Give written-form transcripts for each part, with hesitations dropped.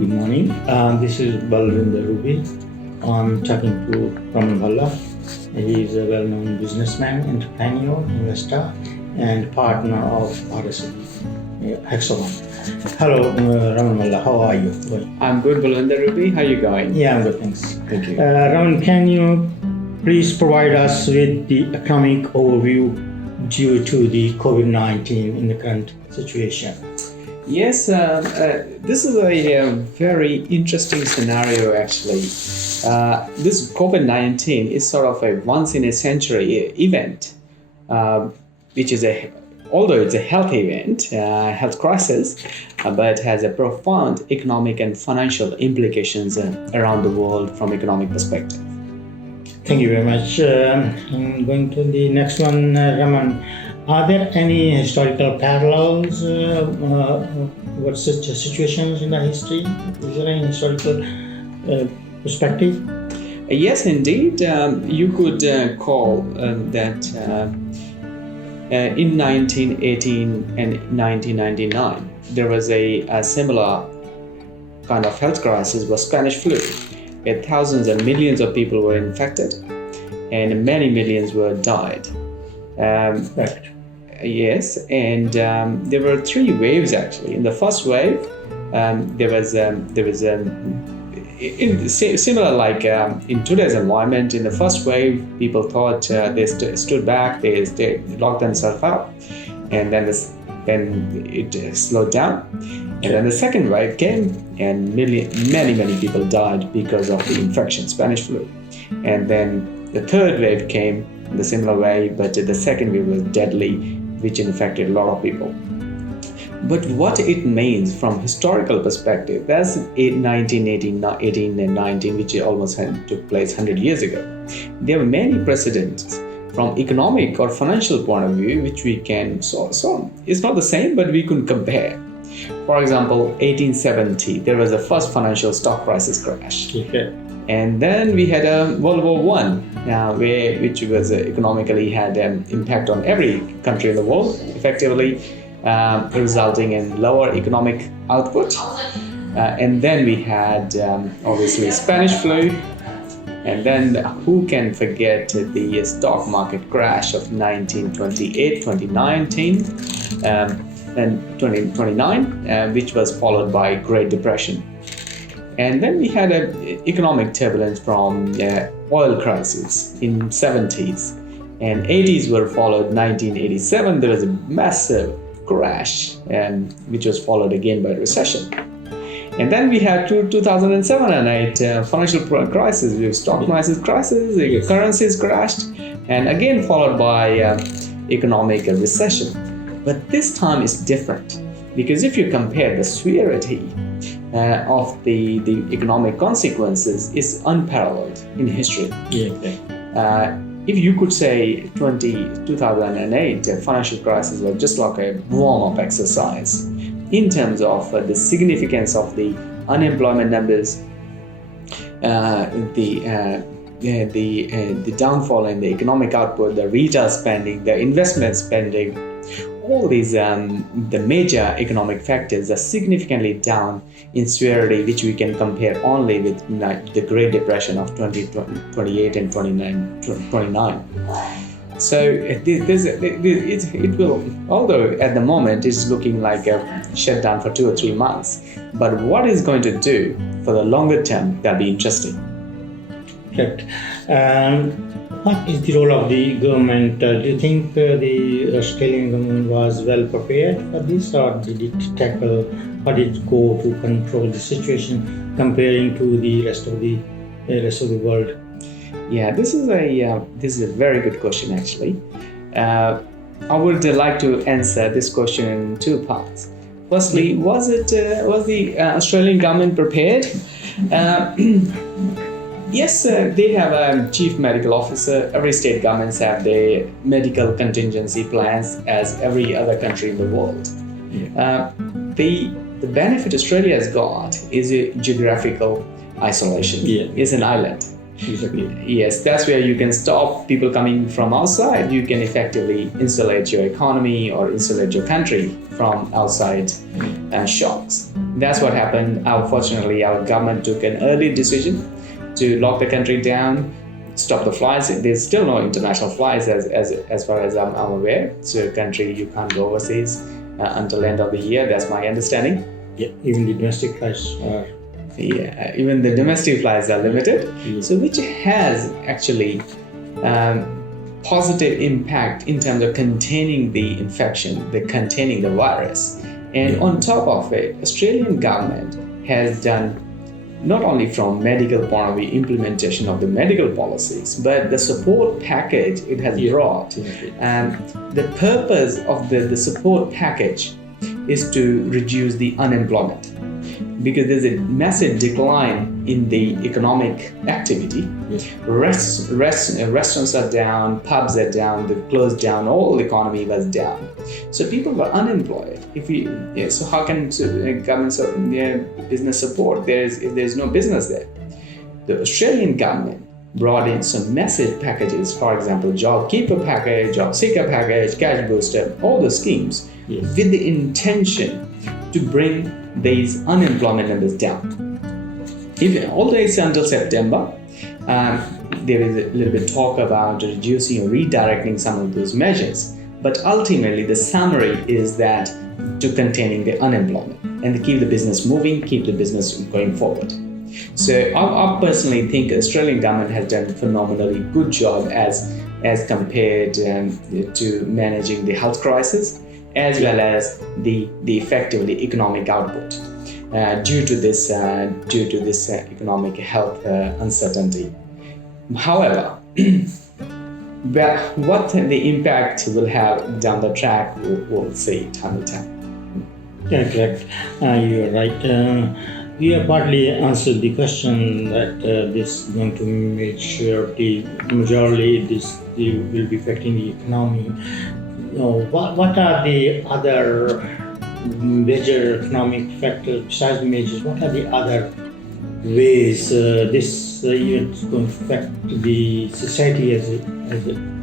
Good morning. This is Balvinder Ruby. I'm talking to Raman Bhalla. He is a well-known businessman, entrepreneur, investor, and partner of RSB Hexagon. Hello, Raman Bhalla. How are you? I'm good, Balvinder Ruby. How are you going? Yeah, I'm good, thanks. Thank you. Raman, can you please provide us with the economic overview due to the COVID-19 in the current situation? Yes, this is a very interesting scenario actually. This COVID-19 is sort of a once-in-a-century event, which is although it's a health event, health crisis, but has a profound economic and financial implications around the world from economic perspective. Thank you very much. I'm going to the next one, Raman. Are there any historical parallels? What such situations in the history? Is there any historical perspective? Yes, indeed. You could call that in 1918 and 1999, there was a similar kind of health crisis, was Spanish flu. Thousands and millions of people were infected, and many millions were died. Right. Yes, and there were three waves actually. In the first wave, there was similar like in today's environment. In the first wave, people thought they stood back, they locked themselves up, and then it slowed down. And then the second wave came, and many people died because of the infection, Spanish flu. And then the third wave came in the similar way, but the second wave was deadly, which infected a lot of people. But what it means from historical perspective, that's 1918 and 19, which almost took place 100 years ago. There were many precedents from economic or financial point of view, which we can so it's not the same, but we can compare. For example, 1870, there was the first financial stock prices crash. Okay. And then we had a World War I, which was economically had an impact on every country in the world, effectively resulting in lower economic output. And then we had obviously Spanish flu. And then who can forget the stock market crash of 1928, 2019, and 2029, which was followed by Great Depression. And then we had an economic turbulence from oil crisis in 70s, and 80s were followed. 1987 there was a massive crash, which was followed again by recession. And then we had 2007 and 8 financial crisis, with stock prices crisis, the currencies crashed, and again followed by economic recession. But this time is different, because if you compare the severity of the economic consequences, is unparalleled in history. Yeah. If you could say 2008 financial crisis was just like a warm-up exercise in terms of the significance of the unemployment numbers, the downfall in the economic output, the retail spending, the investment spending, all these the major economic factors are significantly down in severity, which we can compare only with the Great Depression of 2028 and 29. So it will, although at the moment it's looking like a shutdown for 2 or 3 months, but what is going to do for the longer term, that'll be interesting. Correct. What is the role of the government? Do you think the Australian government was well prepared for this, or did it tackle, or did it go to control the situation comparing to the rest of the world? Yeah, this is a very good question actually. I would like to answer this question in 2 parts. Firstly, was the Australian government prepared? Yes, they have a chief medical officer. Every state governments have their medical contingency plans, as every other country in the world. Yeah. The benefit Australia has got is a geographical isolation. Yeah. It's an island. Exactly. Yes, that's where you can stop people coming from outside. You can effectively insulate your economy or insulate your country from outside shocks. That's what happened. Unfortunately, our government took an early decision to lock the country down, stop the flights. There's still no international flights as far as I'm aware. So country, you can't go overseas until end of the year. That's my understanding. Yeah, even the domestic flights are. Yeah, even the domestic flights are limited. Yeah. So which has actually positive impact in terms of containing the infection, containing the virus. And on top of it, Australian government has done not only from medical point of view implementation of the medical policies, but the support package it has brought. And the purpose of the support package is to reduce the unemployment, because there's a massive decline in the economic activity. Restaurants are down, pubs are down, they closed down, all the economy was down. So people were unemployed. So how can government business support if there's no business there? The Australian government brought in some massive packages, for example, job keeper package, job seeker package, cash booster, all the schemes with the intention to bring these unemployment numbers down. Although it's until September, there is a little bit talk about reducing or redirecting some of those measures. But ultimately, the summary is that to containing the unemployment and to keep the business moving, keep the business going forward. So I personally think the Australian government has done a phenomenally good job as compared to managing the health crisis, as well as the effectively economic output due to this economic health uncertainty. However, what the impact will have down the track, we'll see time will tell. Yeah, correct. You're right. You have partly answered the question that this is going to majorly this will be affecting the economy. What are the other major economic factors besides the measures? What are the other ways this event is going to affect the society as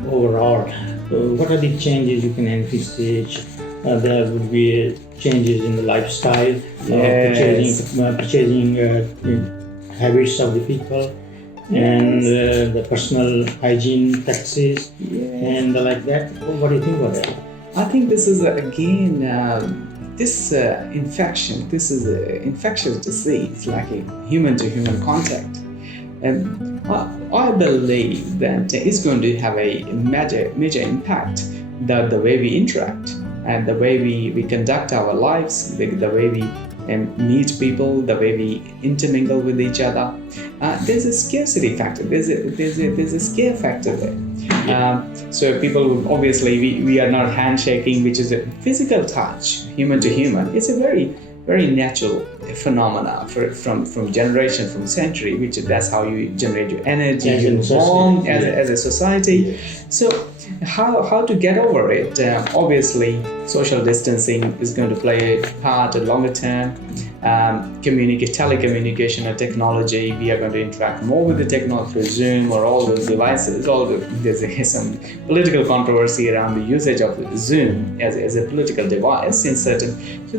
overall? What are the changes you can envisage? There would be changes in the lifestyle, purchasing habits of the people, and the personal hygiene practices, and like that. What do you think about that? I think this is again this infection. This is an infectious disease, like a human-to-human contact, and I believe that it's going to have a major impact. The way we interact and the way we conduct our lives, the way we meet people, the way we intermingle with each other. There's a scarcity factor. There's a scare factor there. So people obviously we are not handshaking, which is a physical touch, human to human. It's a very natural phenomena from generation, from century, which that's how you generate your energy, you form as a society. So how to get over it? Obviously, social distancing is going to play a part at longer term. Telecommunication and technology, we are going to interact more with the technology through Zoom or all those devices. There's some political controversy around the usage of Zoom as a political device in certain. So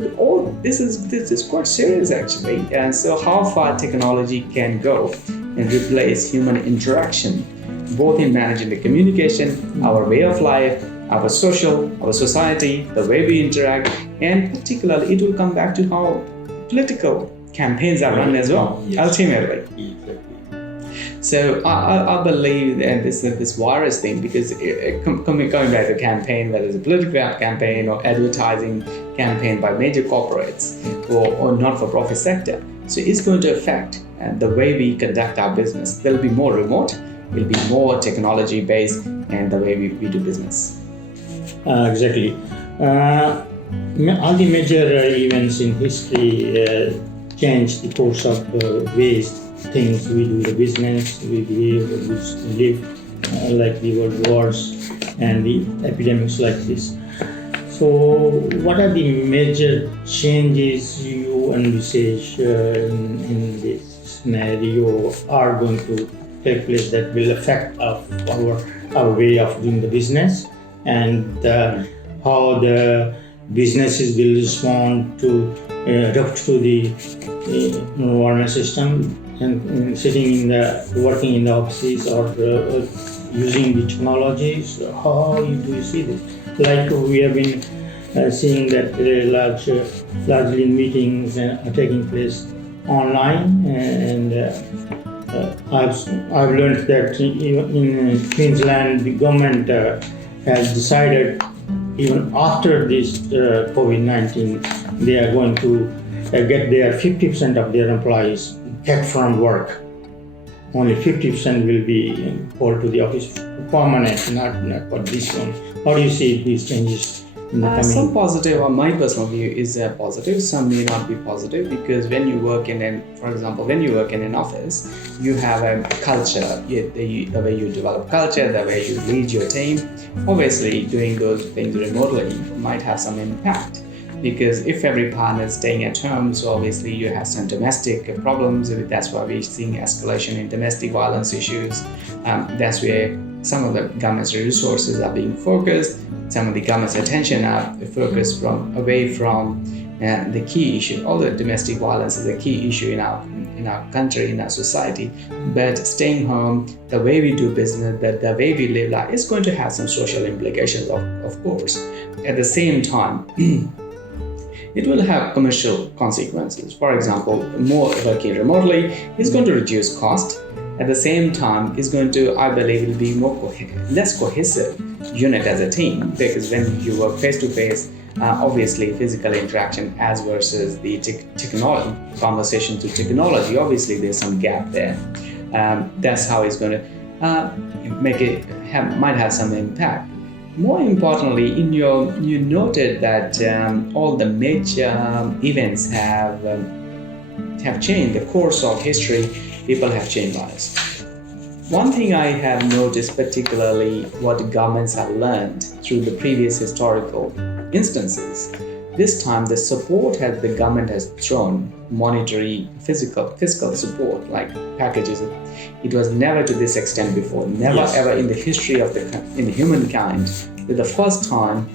this is quite serious actually. And so how far technology can go and replace human interaction, both in managing the communication, our way of life, our society, the way we interact, and particularly it will come back to how political campaigns are run as well, ultimately. Exactly. So I believe that this virus thing, because coming back to campaign, whether it's a political campaign or advertising campaign by major corporates or not-for-profit sector, so it's going to affect the way we conduct our business. There'll be more remote, will be more technology-based, and the way we do business. Exactly. All the major events in history changed the course of ways things we do the business, we behave, we live, like the world wars and the epidemics like this. So, what are the major changes you envisage in this scenario are going to take place that will affect our way of doing the business, and how the businesses will respond to adapt to the environment system, and working in the offices or using the technologies. How do you see this? Like we have been seeing that largely meetings are taking place online, and I've learned that in Queensland the government has decided, even after this COVID-19, they are going to get their 50% of their employees back from work. Only 50% will be called to the office permanent, not for this one. How do you see these changes in the coming? Some positive, or my personal view is positive. Some may not be positive, because when you work for example, when you work in an office, you have a culture. The way you develop culture, the way you lead your team. Obviously, doing those things remotely might have some impact, because if every partner is staying at home, so obviously you have some domestic problems. That's why we're seeing escalation in domestic violence issues. That's where some of the government's resources are being focused. Some of the government's attention are focused away from the key issue. Although domestic violence is a key issue in our country, in our society, but staying home, the way we do business, the way we live life, is going to have some social implications, of course. At the same time, it will have commercial consequences. For example, more working remotely is going to reduce cost. At the same time, it's going to, I believe, will be less cohesive unit as a team, because when you work face to face, obviously physical interaction as versus the technology conversation to technology, obviously there's some gap there. That's how it's going to might have some impact. More importantly, you noted that all the major events have changed. The course of history, people have changed lives. One thing I have noticed, particularly what governments have learned through the previous historical instances, this time the support the government has thrown, monetary, fiscal support, like packages. It was never to this extent before. Never ever in the history of in humankind. For the first time,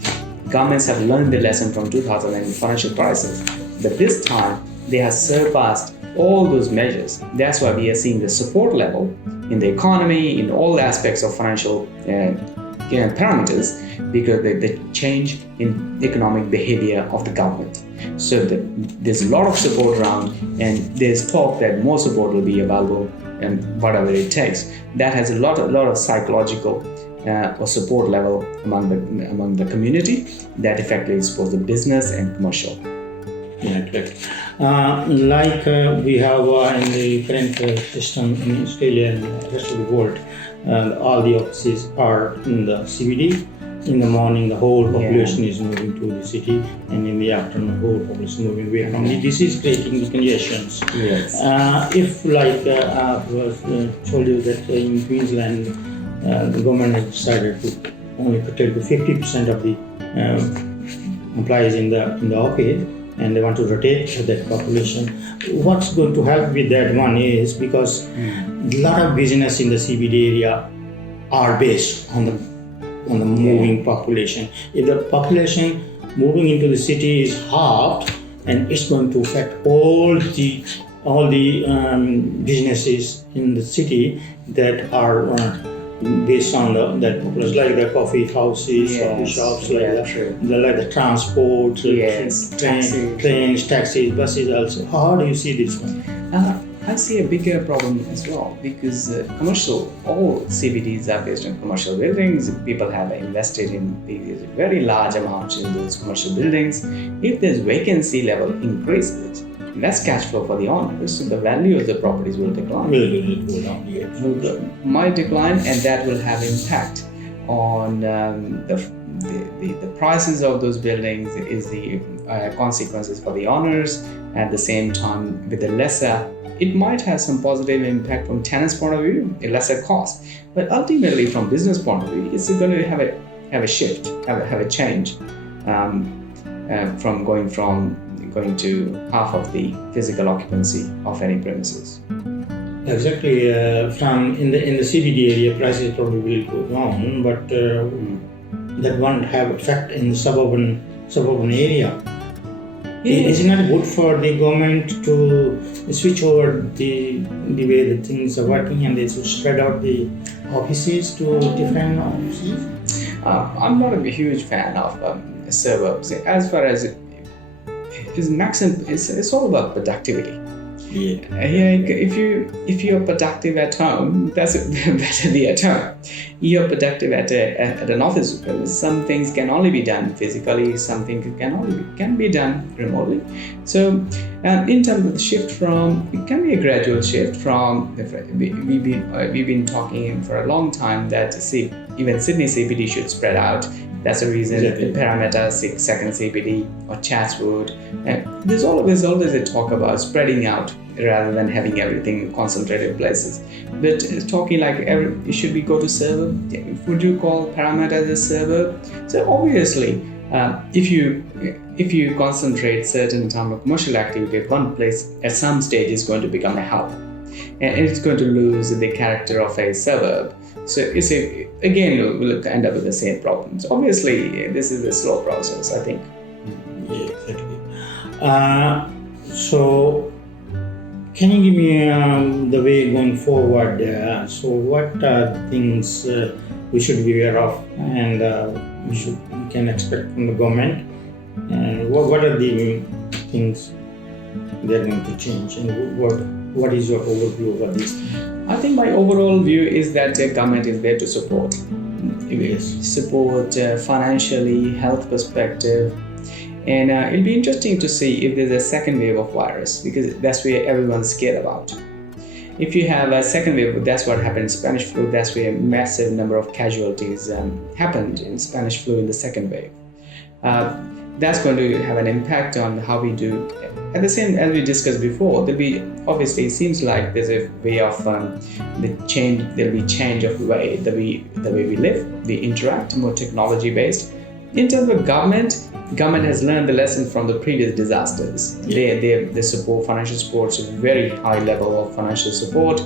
governments have learned the lesson from 2008 financial crisis. But this time, they have surpassed all those measures. That's why we are seeing the support level in the economy, in all aspects of financial parameters, because the change in economic behavior of the government. So there's a lot of support around, and there's talk that more support will be available, and whatever it takes. That has a lot of psychological or support level among the community that effectively supports the business and commercial. Yeah, correct. We have in the current system in Australia and the rest of the world, all the offices are in the CBD. In the morning, the whole population is moving to the city, and in the afternoon, the whole population is moving away from the. This is creating the congestions. Yes. If, like I told you that in Queensland, the government has decided to only curtail to 50% of the employees in the office, and they want to rotate that population. What's going to help with that one is because a lot of business in the CBD area are based on the moving population. If the population moving into the city is halved, and it's going to affect all the businesses in the city that are based on that population, like the coffee houses, coffee shops, like the transport, trains, taxis, buses also. How do you see this one? I see a bigger problem as well, because all CBDs are based on commercial buildings. People have invested in very large amounts in those commercial buildings. If this vacancy level increases, less cash flow for the owners, so the value of the properties will decline. Might decline, and that will have impact on the prices of those buildings. Is the consequences for the owners. At the same time, with the lesser, it might have some positive impact from tenants' point of view, a lesser cost. But ultimately, from business point of view, it's going to have a shift, have a change from going to half of the physical occupancy of any premises. Exactly. From in the CBD area, prices probably will go down, but that won't have effect in the suburban area. Isn't it good for the government to switch over the way the things are working and they should spread out the offices to different offices? I'm not a huge fan of suburbs. As far as it's all about productivity. If you're productive at home, that's better be at home. You're productive at an office. Some things can only be done physically. Some things can be done remotely. So, in terms of the shift from, it can be a gradual shift from. We've been talking for a long time that even Sydney CBD should spread out. That's the reason Parramatta, second CBD, or Chatswood. There's always a talk about spreading out rather than having everything in concentrated places. But talking like should we go to suburb? Would you call Parramatta as a suburb? So obviously, if you concentrate certain time of commercial activity at one place, at some stage it's going to become a hub, and it's going to lose the character of a suburb. So we'll end up with the same problems. Obviously, this is a slow process, I think. Yeah, exactly. So, can you give me the way going forward? So, what are things we should be aware of, and we can expect from the government? And what are the things they're going to change, and what is your overview over these things? I think my overall view is that the government is there to support. Support financially, health perspective. And it'll be interesting to see if there's a second wave of virus, because that's where everyone's scared about. If you have a second wave, that's what happened in Spanish flu. That's where a massive number of casualties happened in Spanish flu in the second wave. That's going to have an impact on how we do. At the same, as we discussed before, it seems like there's a way of there'll be change of the way we live, we interact, more technology based. In terms of government has learned the lesson from the previous disasters. They support financial support, so very high level of financial support.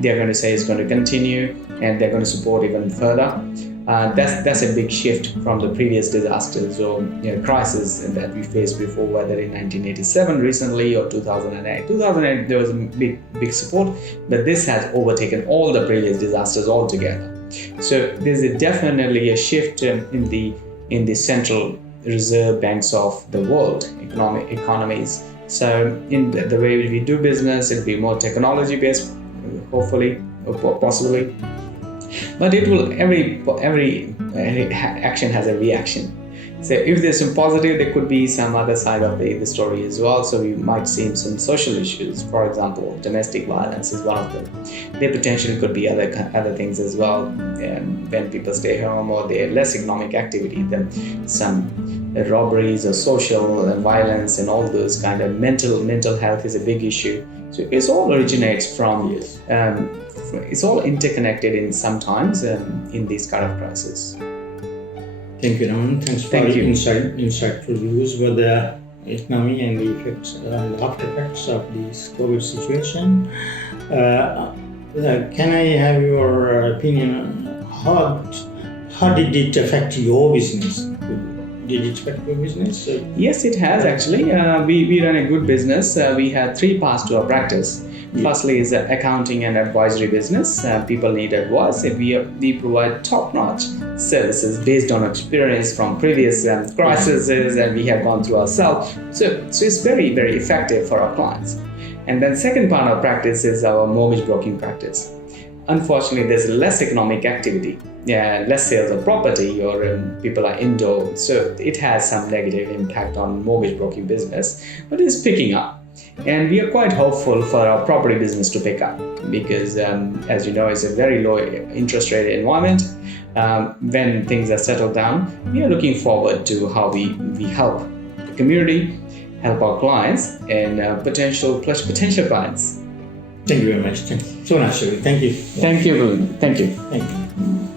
They're going to say it's going to continue, and they're going to support even further. That's a big shift from the previous disasters or crises that we faced before, whether in 1987 recently or 2008. 2008 there was a big support, but this has overtaken all the previous disasters altogether. So there's definitely a shift in the central reserve banks of the world economies. So in the way we do business, it'll be more technology based, hopefully or possibly. But it will every action has a reaction. So if there's some positive, there could be some other side of the story as well. So we might see some social issues. For example, domestic violence is one of them. There potentially could be other things as well. When people stay home or they have less economic activity, then some robberies or social violence and all those kind of mental health is a big issue. So it all originates from. It's all interconnected in sometimes in these kind of crises. Thank you, Raman. Thanks for your insightful views about the economy and the effects and after effects of this COVID situation. Can I have your opinion? How did it affect your business? Did it affect your business? Yes, it has actually. We run a good business. We have 3 parts to our practice. Firstly is accounting and advisory business. People need advice. We provide top-notch services based on experience from previous crises and we have gone through ourselves. So it's very, very effective for our clients. And then second part of practice is our mortgage broking practice. Unfortunately, there's less economic activity, less sales of property, or people are indoor. So it has some negative impact on mortgage broking business, but it's picking up. And we are quite hopeful for our property business to pick up because, as you know, it's a very low interest rate environment. When things are settled down, we are looking forward to how we help the community, help our clients, and potential clients. Thank you very much. So much. Thank you. Thank you. Thank you.